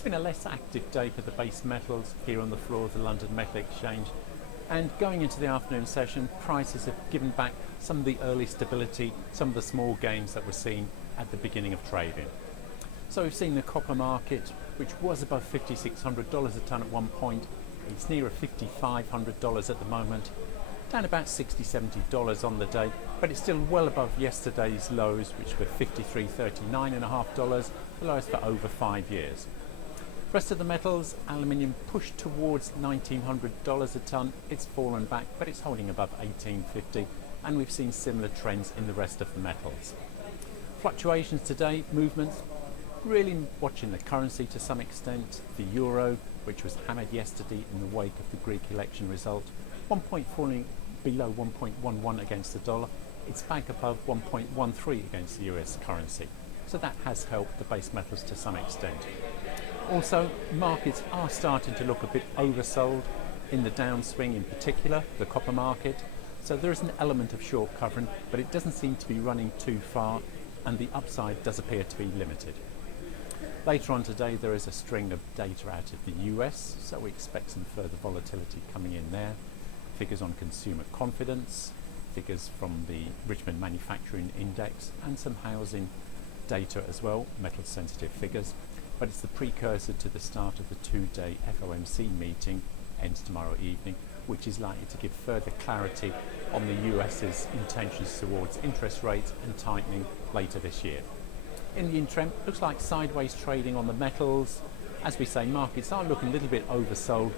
It's been a less active day for the base metals here on the floor of the London Metal Exchange. And going into the afternoon session, prices have given back some of the early stability, some of the small gains that were seen at the beginning of trading. So we've seen the copper market, which was above $5,600 a tonne at one point. It's nearer $5,500 at the moment, down about $60, $70 on the day, but it's still well above yesterday's lows, which were $53.39.5, the lowest for over 5 years. Rest of the metals, aluminium pushed towards $1,900 a tonne. It's fallen back, but it's holding above $1,850, and we've seen similar trends in the rest of the metals. Fluctuations today, movements, really watching the currency to some extent. The euro, which was hammered yesterday in the wake of the Greek election result, 1 point falling below 1.11 against the dollar. It's back above 1.13 against the US currency. So that has helped the base metals to some extent. Also, markets are starting to look a bit oversold in the downswing, in particular the copper market. So there is an element of short covering, but it doesn't seem to be running too far, and the upside does appear to be limited. Later on today, there is a string of data out of the US, so we expect some further volatility coming in there. Figures on consumer confidence, figures from the Richmond Manufacturing Index, and some housing data as well, metal sensitive figures. But it's the precursor to the start of the two-day FOMC meeting, ends tomorrow evening, which is likely to give further clarity on the US's intentions towards interest rates and tightening later this year. In the interim, looks like sideways trading on the metals. As we say, markets are looking a little bit oversold,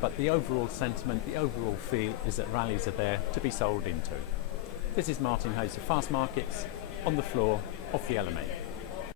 but the overall sentiment, the overall feel is that rallies are there to be sold into. This is Martin Hayes of FastMarkets on the floor of the LME.